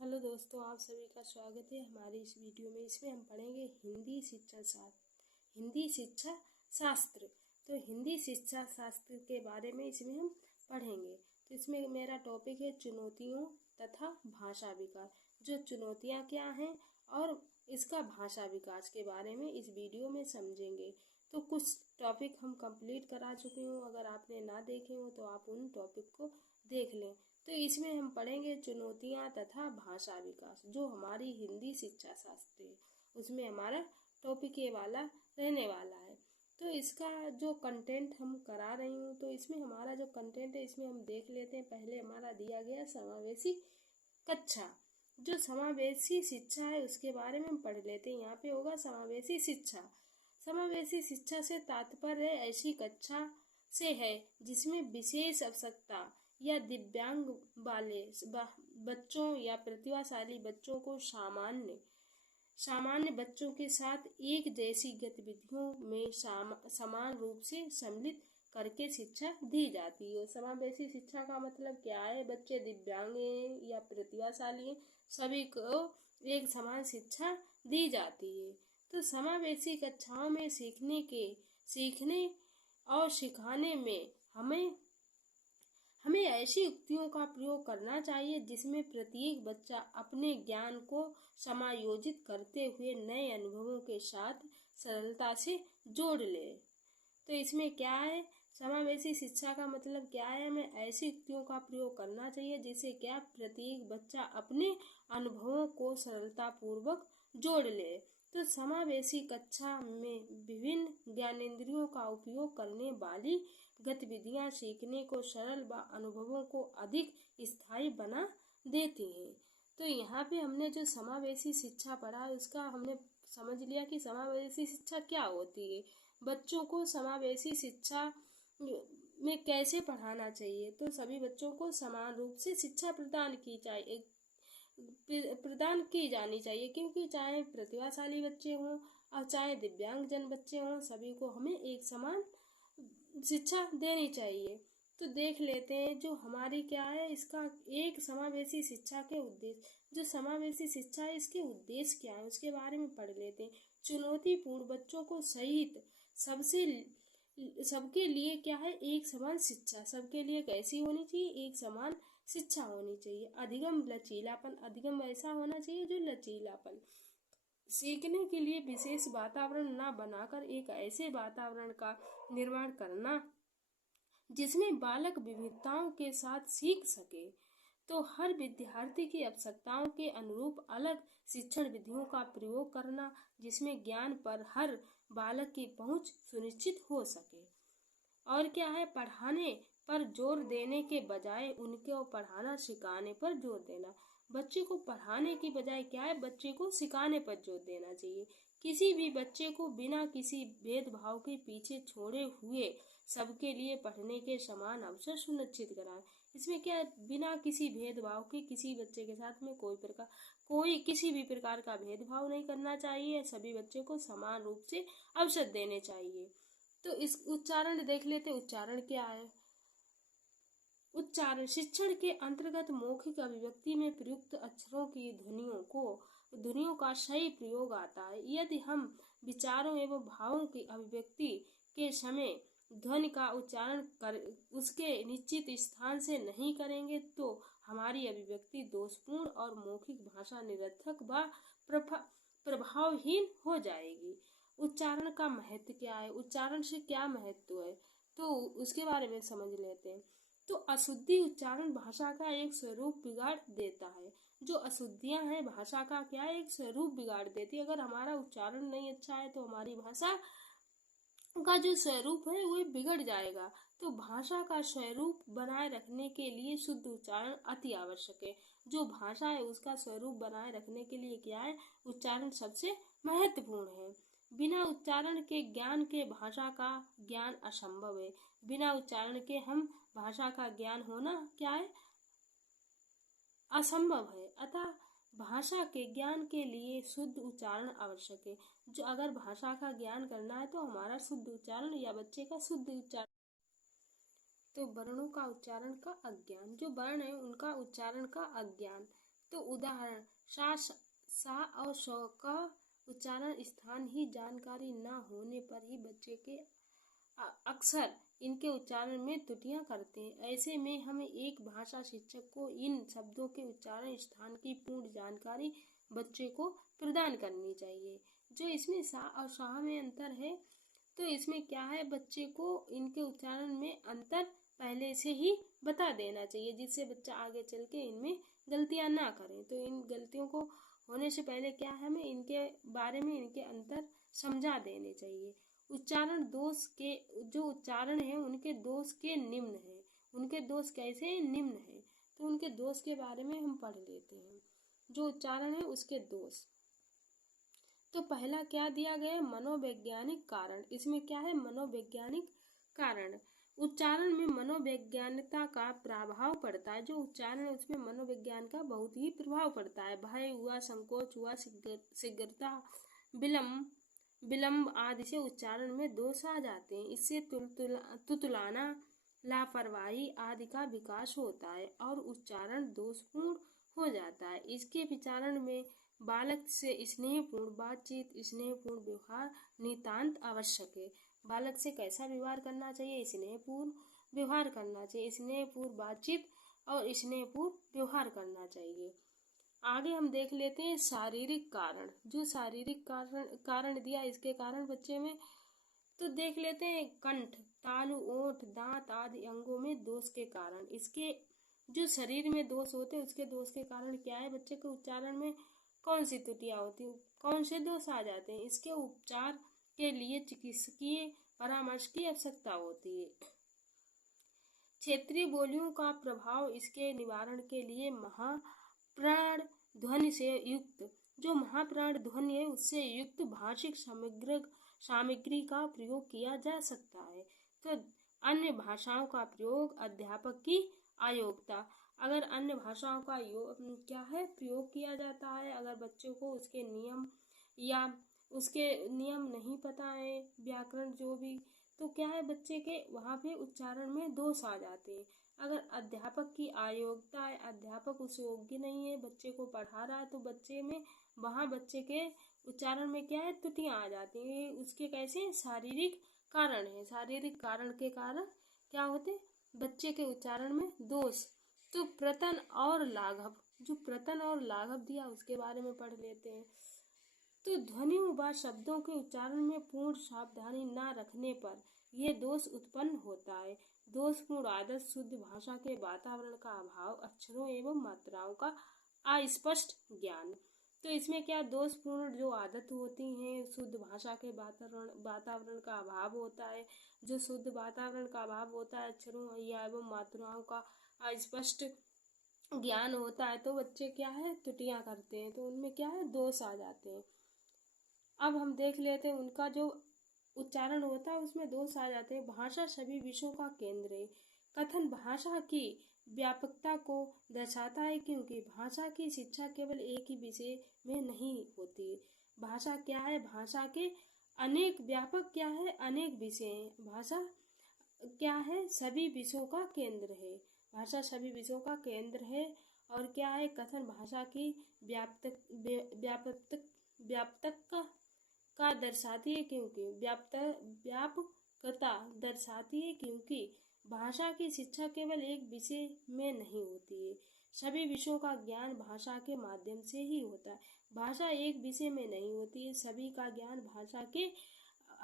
Hello दोस्तों, आप सभी का स्वागत है हमारी इस वीडियो में। इसमें हम पढ़ेंगे हिंदी शिक्षा शास्त्र। तो हिंदी शिक्षा शास्त्र के बारे में इसमें हम पढ़ेंगे। तो इसमें मेरा टॉपिक है चुनौतियों तथा भाषा विकास। जो चुनौतियाँ क्या हैं और इसका भाषा विकास के बारे में इस वीडियो में समझेंगे। तो कुछ टॉपिक हम कंप्लीट करा चुके हूँ, अगर आपने ना देखे हो तो आप उन टॉपिक को देख लें। तो इसमें हम पढ़ेंगे चुनौतियाँ तथा भाषा विकास, जो हमारी हिंदी शिक्षा शास्त्र है उसमें हमारा टॉपिक ये वाला रहने वाला है। तो इसका जो कंटेंट हम करा रही हूँ, तो इसमें हमारा जो कंटेंट है इसमें हम देख लेते हैं। पहले हमारा दिया गया समावेशी कक्षा। जो समावेशी शिक्षा है उसके बारे में हम पढ़ लेते हैं। यहाँ पे होगा समावेशी शिक्षा। समावेशी शिक्षा से तात्पर्य ऐसी कक्षा से है जिसमें विशेष आवश्यकता या दिव्यांग वाले बच्चों या प्रतिभाशाली बच्चों को सामान्य बच्चों के साथ एक जैसी गतिविधियों में समान रूप से सम्मिलित करके शिक्षा दी जाती है। समावेशी शिक्षा का मतलब क्या है? बच्चे दिव्यांग हैं या प्रतिभाशाली हैं, सभी को एक समान शिक्षा दी जाती है। तो समावेशी कक्षाओं में सीखने और सिखाने में हमें ऐसी युक्तियों का प्रयोग करना चाहिए जिसमें प्रत्येक बच्चा अपने ज्ञान को समायोजित करते हुए नए अनुभवों के साथ सरलता से जोड़ ले। तो इसमें क्या है? समावेशी शिक्षा का मतलब क्या है? हमें ऐसी युक्तियों का प्रयोग करना चाहिए जिससे क्या प्रत्येक बच्चा अपने अनुभवों को सरलतापूर्वक जोड़ ले। तो समावेशी कक्षा में विभिन्न ज्ञानेंद्रियों का उपयोग करने वाली गतिविधियां सीखने को सरल व अनुभवों को अधिक स्थायी बना देती हैं। तो यहाँ पे हमने जो समावेशी शिक्षा पढ़ा है उसका हमने समझ लिया कि समावेशी शिक्षा क्या होती है। बच्चों को समावेशी शिक्षा में कैसे पढ़ाना चाहिए? तो सभी बच्चों को समान रूप से शिक्षा प्रदान की जानी चाहिए, क्योंकि चाहे प्रतिभाशाली बच्चे हों और चाहे दिव्यांगजन बच्चे हों, सभी को हमें एक समान शिक्षा देनी चाहिए। तो देख लेते हैं जो हमारी क्या है इसका एक समावेशी शिक्षा के उद्देश्य। जो समावेशी शिक्षा है इसके उद्देश्य क्या है उसके बारे में पढ़ लेते हैं। चुनौतीपूर्ण बच्चों को सहित सबके लिए क्या है एक समान शिक्षा। सबके लिए कैसी होनी चाहिए? एक समान शिक्षा होनी चाहिए। अधिगम ऐसा होना चाहिए जो लचीलापन सीखने के लिए विशेष वातावरण न बनाकर एक ऐसे वातावरण का निर्माण करना जिसमें बालक विविधताओं के साथ सीख सके। तो हर विद्यार्थी की आवश्यकताओं के अनुरूप अलग शिक्षण विधियों का प्रयोग करना जिसमें ज्ञान पर हर बालक की पहुंच सुनिश्चित हो सके। और क्या है? पढ़ाने पर जोर देने के बजाय उनको पढ़ाना सिखाने पर जोर देना। बच्चे को पढ़ाने की बजाय क्या है? बच्चे को सिखाने पर जोर देना चाहिए। किसी भी बच्चे को बिना किसी भेदभाव के पीछे छोड़े हुए सबके लिए पढ़ने के समान अवसर सुनिश्चित कराएं। इसमें क्या है? बिना किसी भेदभाव के किसी बच्चे के साथ में किसी भी प्रकार का भेदभाव नहीं करना चाहिए। सभी बच्चे को समान रूप से अवसर देने चाहिए। तो इस उच्चारण देख लेते। उच्चारण क्या है? उच्चारण शिक्षण के अंतर्गत मौखिक अभिव्यक्ति में प्रयुक्त अक्षरों की ध्वनियों का सही प्रयोग आता है। यदि हम विचारों एवं भावों की अभिव्यक्ति के समय ध्वनि का उच्चारण उसके निश्चित स्थान से नहीं करेंगे तो हमारी अभिव्यक्ति दोषपूर्ण और मौखिक भाषा निरर्थक व प्रभावहीन हो जाएगी। उच्चारण का महत्व क्या है? उच्चारण से क्या महत्व है तो उसके बारे में समझ लेते हैं। तो अशुद्धि उच्चारण भाषा का एक स्वरूप बिगाड़ देता है। जो अशुद्धियां हैं भाषा का क्या है? एक स्वरूप बिगाड़ देती है। अगर हमारा उच्चारण नहीं अच्छा है तो हमारी भाषा का जो स्वरूप है वो बिगड़ जाएगा। तो भाषा का स्वरूप बनाए रखने के लिए शुद्ध उच्चारण अति आवश्यक है। जो भाषा है उसका स्वरूप बनाए रखने के लिए क्या है? उच्चारण सबसे महत्वपूर्ण है। बिना उच्चारण के ज्ञान के भाषा का ज्ञान असंभव है। बिना उच्चारण के हम भाषा का ज्ञान होना क्या है? असंभव है। अतः भाषा के ज्ञान के लिए शुद्ध उच्चारण आवश्यक है। जो अगर भाषा का ज्ञान करना है तो हमारा शुद्ध उच्चारण या बच्चे का शुद्ध उच्चारण। तो वर्णों का उच्चारण का अज्ञान। जो वर्ण है उनका उच्चारण का अज्ञान तो उदाहरण सा और श का उच्चारण स्थान ही जानकारी न होने पर ही बच्चे के अक्सर इनके उच्चारण में त्रुटियां करते हैं। ऐसे में हमें एक भाषा शिक्षक को इन शब्दों के उच्चारण स्थान की पूर्ण जानकारी बच्चे को प्रदान करनी चाहिए। जो इसमें सा और शाह में अंतर है, तो इसमें क्या है, बच्चे को इनके उच्चारण में अंतर पहले से ही बता देना चाहिए, जिससे बच्चा आगे चल के इनमें गलतियां ना करे। तो इन गलतियों को होने से पहले क्या है, हमें इनके बारे में इनके अंतर समझा देने चाहिए। उच्चारण दोष के जो उच्चारण है उनके दोष के निम्न है। उनके दोष कैसे निम्न है, तो उनके दोष के बारे में हम पढ़ लेते हैं। जो उच्चारण है उसके दोष, तो पहला क्या दिया गया है, मनोवैज्ञानिक कारण। इसमें क्या है, मनोवैज्ञानिक कारण। उच्चारण में मनोवैज्ञानिकता का प्रभाव पड़ता है। जो उच्चारण है उसमें मनोविज्ञान का बहुत ही प्रभाव पड़ता है। भय हुआ, संकोच हुआ, शीघ्रता, विलंब आदि से उच्चारण में दोष आ जाते हैं। इससे तुतलाना, लापरवाही आदि का विकास होता है और उच्चारण दोषपूर्ण हो जाता है। इसके विचारण में बालक से स्नेहपूर्ण बातचीत, स्नेहपूर्ण व्यवहार नितांत आवश्यक है। बालक से कैसा व्यवहार करना चाहिए, स्नेहपूर्ण व्यवहार करना चाहिए, स्नेहपूर्ण बातचीत और स्नेहपूर्ण व्यवहार करना चाहिए। आगे हम देख लेते हैं शारीरिक कारण। जो शारीरिक कारण दिया, इसके कारण बच्चे में, तो देख लेते हैं कंठ, तालु, ओठ, दांत आदि अंगों में दोष के कारण। इसके जो शरीर में दोष होते हैं उसके दोष के कारण क्या है, बच्चे के उच्चारण में कौन सी त्रुटियां होती हैं, कौन से दोष आ जाते हैं। इसके उपचार के लिए चिकित्सकीय परामर्श की आवश्यकता होती है। क्षेत्रीय बोलियों का प्रभाव, इसके निवारण के लिए महाप्राण ध्वनि से युक्त, जो महाप्राण ध्वनि है उससे युक्त भाषिक सामग्री का प्रयोग किया जा सकता है। तो अन्य भाषाओं का प्रयोग, अध्यापक की अयोग्यता। अगर अन्य भाषाओं का क्या है प्रयोग किया जाता है, अगर बच्चों को उसके नियम या उसके नियम नहीं पता है, व्याकरण जो भी, तो क्या है बच्चे के वहाँ पे उच्चारण में दोष आ जाते हैं। अगर अध्यापक की अयोग्यता है, अध्यापक उस योग्य नहीं है, बच्चे को पढ़ा रहा है, तो बच्चे में वहाँ बच्चे के उच्चारण में क्या है त्रुटियां आ जाती हैं। उसके कैसे शारीरिक कारण है, शारीरिक कारण के कारण क्या होते, बच्चे के उच्चारण में दोष। तो प्रतन और लाघव, जो प्रतन और लाघव दिया उसके बारे में पढ़ लेते हैं। तो ध्वनियों व शब्दों के उच्चारण में पूर्ण सावधानी न रखने पर यह दोष उत्पन्न होता है। दोषपूर्ण आदत, शुद्ध भाषा के वातावरण का अभाव, अक्षरों एवं मात्राओं का अस्पष्ट ज्ञान। तो इसमें क्या दोषपूर्ण जो आदत होती हैं, शुद्ध भाषा के वातावरण का अभाव होता है। जो शुद्ध वातावरण का अभाव होता है, अक्षरों या एवं मात्राओं का अस्पष्ट ज्ञान होता है, तो बच्चे क्या है त्रुटियां करते हैं, तो उनमें क्या है दोष आ जाते हैं। अब हम देख लेते हैं उनका जो उच्चारण होता है उसमें दोष आ जाते हैं। भाषा सभी विषयों का केंद्र है। कथन भाषा की व्यापकता को दर्शाता है, क्योंकि भाषा की शिक्षा केवल एक ही विषय में नहीं होती। भाषा क्या है, भाषा के अनेक व्यापक क्या है, अनेक विषय हैं। भाषा क्या है, सभी विषयों का केंद्र है। भाषा सभी विषयों का केंद्र है। और क्या है, कथन भाषा की व्यापकता का दर्शाती है, क्योंकि व्यापकता दर्शाती है, क्योंकि भाषा की शिक्षा केवल एक विषय में नहीं होती है। सभी विषयों का ज्ञान भाषा के माध्यम से ही होता है। भाषा एक विषय में नहीं होती है, सभी का ज्ञान भाषा के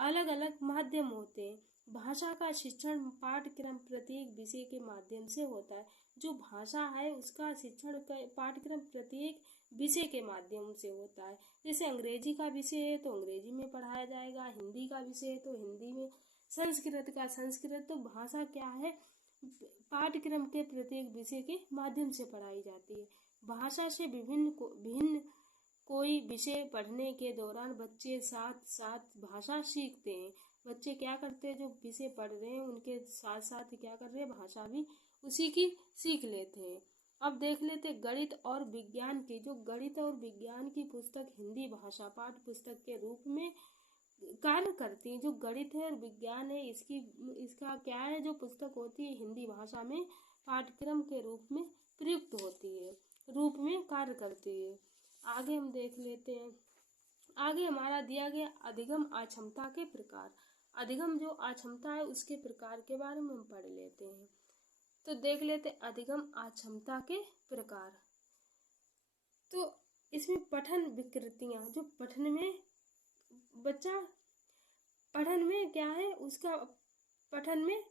अलग अलग माध्यम होते हैं। भाषा का शिक्षण पाठ्यक्रम प्रत्येक विषय के माध्यम से होता है। जो भाषा है उसका शिक्षण पाठ्यक्रम प्रत्येक विषय के माध्यम से होता है। जैसे अंग्रेजी का विषय है तो अंग्रेजी में पढ़ाया जाएगा, हिंदी का विषय है तो हिंदी में, संस्कृत का संस्कृत। तो भाषा क्या है, पाठ्यक्रम के प्रत्येक विषय के माध्यम से पढ़ाई जाती है। भाषा से भिन्न कोई विषय पढ़ने के दौरान बच्चे साथ साथ भाषा सीखते हैं। बच्चे क्या करते हैं, जो विषय पढ़ रहे हैं उनके साथ साथ क्या कर रहे हैं, भाषा भी उसी की सीख लेते हैं। अब देख लेते गणित और विज्ञान की। जो गणित और विज्ञान की पुस्तक हिंदी भाषा पाठ्य पुस्तक के रूप में कार्य करती है। जो गणित है और विज्ञान है, इसका क्या है, जो पुस्तक होती है हिंदी भाषा में पाठ्यक्रम के रूप में प्रयुक्त होती है। रूप में कार्य करती है। आगे हम देख लेते हैं। आगे हमारा दिया गया अधिगम अक्षमता के प्रकार। अधिगम जो अक्षमता है उसके प्रकार के बारे में हम पढ़ लेते हैं। तो देख लेते हैं अधिगम अक्षमता के प्रकार। तो इसमें पठन विकृतियां, जो पठन में बच्चा पठन में क्या है, उसका पठन में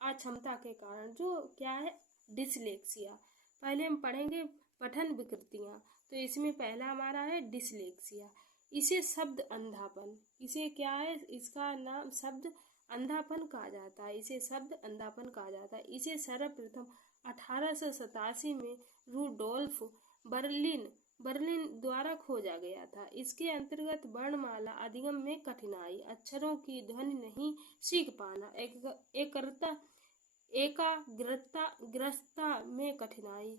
अक्षमता के कारण जो क्या है, डिसलेक्सिया। पहले हम पढ़ेंगे पठन विकृतियां। तो इसमें पहला हमारा है डिसलेक्सिया। इसे शब्द अंधापन, इसे क्या है, इसका नाम शब्द अंधापन कहा जाता है। इसे शब्द अंधापन कहा जाता है। इसे सर्वप्रथम 1887 में रूडोल्फ बर्लिन द्वारा खोजा गया था। इसके अंतर्गत वर्णमाला अधिगम में कठिनाई, अक्षरों की ध्वनि नहीं सीख पाना, एकाग्रता में कठिनाई,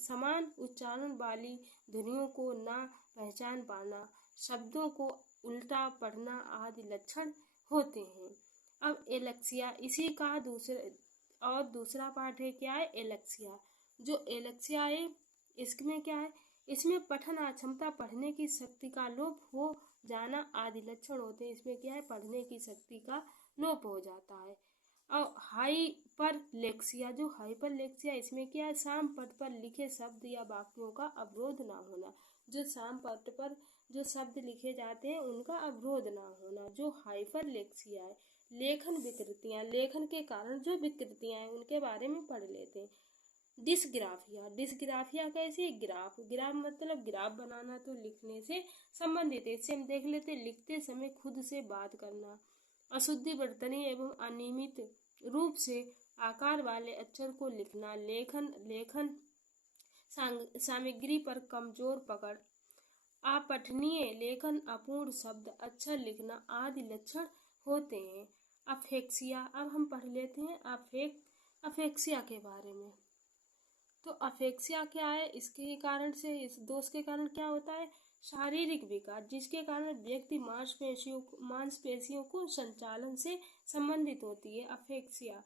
समान उच्चारण वाली ध्वनियों को ना पहचान पाना, शब्दों को उल्टा पढ़ना आदि लक्षण होते हैं। अब एलेक्सिया, इसी का दूसरा पार्ट है क्या है, एलेक्सिया। जो एलेक्सिया है इसमें क्या है, इसमें पठन अक्षमता, पढ़ने की शक्ति का लोप हो जाना आदि लक्षण होते हैं। इसमें क्या है, पढ़ने की शक्ति का लोप हो जाता है। और हाइपरलेक्सिया, जो हाइपरलेक्सिया इसमें क्या है, साम पद पर लिखे शब्द या वाक्यों का अवरोध ना होना। जो साम पद पर जो शब्द लिखे जाते हैं उनका अवरोध ना होना, जो हाइपरलेक्सिया है। लेखन विकृतियां, लेखन के कारण जो विकृतियां हैं उनके बारे में पढ़ लेते हैं। डिसग्राफिया, डिसग्राफिया कैसे, ग्राफ मतलब ग्राफ बनाना, तो लिखने से संबंधित है। इससे हम देख लेते हैं, लिखते समय खुद से बात करना, अशुद्धि बरतनी एवं अनियमित रूप से आकार वाले अक्षर को लिखना, लेखन सामग्री पर कमजोर पकड़, अपठनीय लेखन, अपूर्ण शब्द अक्षर लिखना आदि लक्षण होते हैं। अफेक्सिया, अब हम पढ़ लेते हैं अफेक्सिया के बारे में। तो अफेक्सिया क्या है, इसके कारण से, इस दोष के कारण क्या होता है, शारीरिक विकार, जिसके कारण व्यक्ति मांसपेशियों को संचालन से संबंधित होती है। अफेक्सिया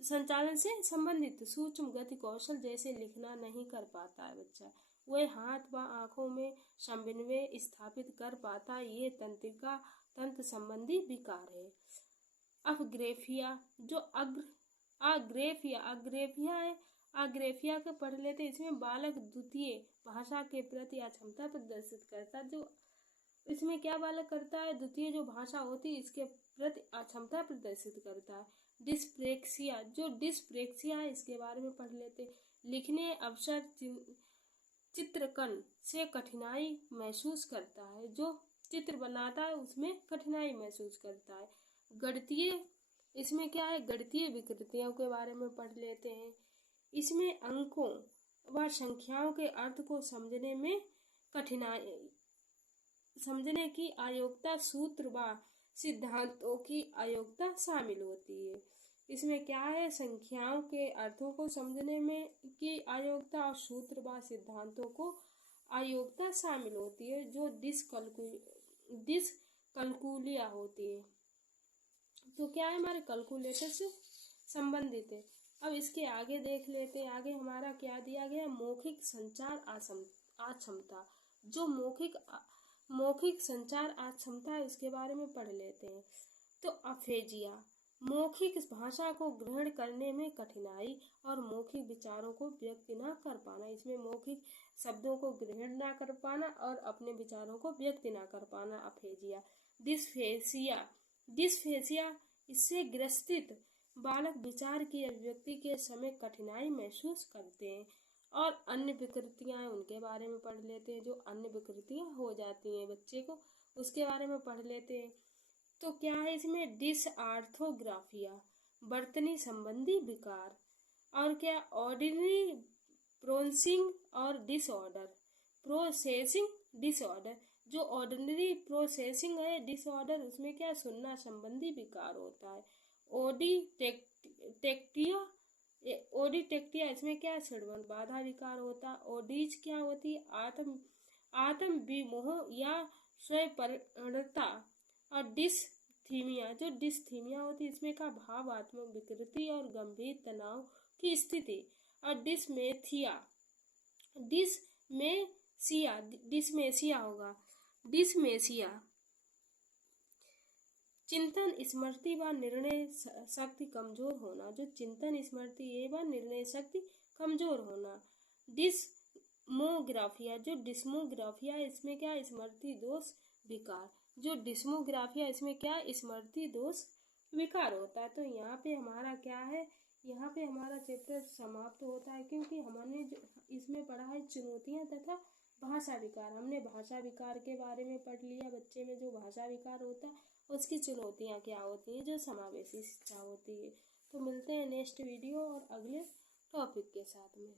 संचालन से संबंधित सूक्ष्म गति कौशल जैसे लिखना नहीं कर पाता है बच्चा, वह हाथ व आंखों में समन्वय स्थापित कर पाता, ये तंत्र संबंधी विकार है। अग्रेफिया, जो अग्रेफिया है, अग्रेफिया को पढ़ लेते। इसमें बालक द्वितीय भाषा के प्रति अक्षमता प्रदर्शित करता, जो इसमें क्या बालक करता है, द्वितीय जो भाषा होती है इसके प्रति अक्षमता प्रदर्शित करता है। डिस्प्रेक्सिया, जो डिस्प्रेक्सिया है इसके बारे में पढ़ लेते। लिखने अवसर चित्रकन से कठिनाई महसूस करता है, जो चित्र बनाता है उसमें कठिनाई महसूस करता है। गणितीय, इसमें क्या है, गणितीय विकृतियों के बारे में पढ़ लेते हैं। इसमें अंकों व संख्याओं के अर्थ को समझने में कठिनाई, समझने की अयोग्यता, सूत्र व सिद्धांतों की अयोग्यता शामिल होती है। इसमें क्या है, संख्याओं के अर्थों को समझने में की अयोग्यता और सूत्र व सिद्धांतों को अयोग्यता शामिल होती है, जो डिसकैलकुलिया होती है। तो क्या है, हमारे कैलकुलेटर से संबंधित है। अब इसके आगे देख लेते हैं। आगे हमारा क्या दिया गया, मौखिक संचार अक्षमता, जो मौखिक संचार अक्षमता है उसके बारे में पढ़ लेते हैं। तो अफेजिया, मौखिक भाषा को ग्रहण करने में कठिनाई और मौखिक विचारों को व्यक्त न कर पाना। इसमें मौखिक शब्दों को ग्रहण न कर पाना और अपने विचारों को व्यक्त न कर पाना, अफेजिया। डिस्फेसिया, इससे ग्रसित बालक विचार की अभिव्यक्ति के समय कठिनाई महसूस करते हैं। और अन्य विकृतियां हैं उनके बारे में पढ़ लेते हैं, जो अन्य विकृतियां हो जाती हैं बच्चे को, उसके बारे में पढ़ लेते हैं। तो क्या है, इसमें डिसऑर्थोग्राफिया, बर्तनी संबंधी विकार, और क्या, ऑर्डिनरी प्रोसेसिंग और प्रोसेसिंग डिसऑर्डर, जो ऑर्डिनरी प्रोसेसिंग है डिसऑर्डर, उसमें क्या, सुनना संबंधी विकार होता है। ओडिटेक्टिया, इसमें क्या, श्रवण बाधा विकार होता है। ओडीज क्या होती है, आत्म विमोह या स्वयंपरणता। और डिस्थीमिया, जो डिस्थीमिया होती है इसमें का भावात्मक विकृति और गंभीर तनाव की स्थिति। और डिस्मेथिया, डिसमेसिया होगा। डिसमेसिया चिंतन स्मृति व निर्णय शक्ति कमजोर होना, जो चिंतन स्मृति एवं निर्णय शक्ति कमजोर होना। डिस्मोग्राफिया, जो डिस्मोग्राफिया इसमें क्या स्मृति दोष विकार, जो डिस्मोग्राफिया इसमें क्या स्मृति दोष विकार होता है। तो यहाँ पे हमारा क्या है, यहाँ पे हमारा चैप्टर समाप्त होता है, क्योंकि हमने जो इसमें पढ़ा है चुनौतियाँ तथा भाषा विकार। हमने भाषा विकार के बारे में पढ़ लिया, बच्चे में जो भाषा विकार होता है उसकी चुनौतियाँ क्या होती हैं, जो समावेशी शिक्षा होती है। तो मिलते हैं नेक्स्ट वीडियो और अगले टॉपिक के साथ में।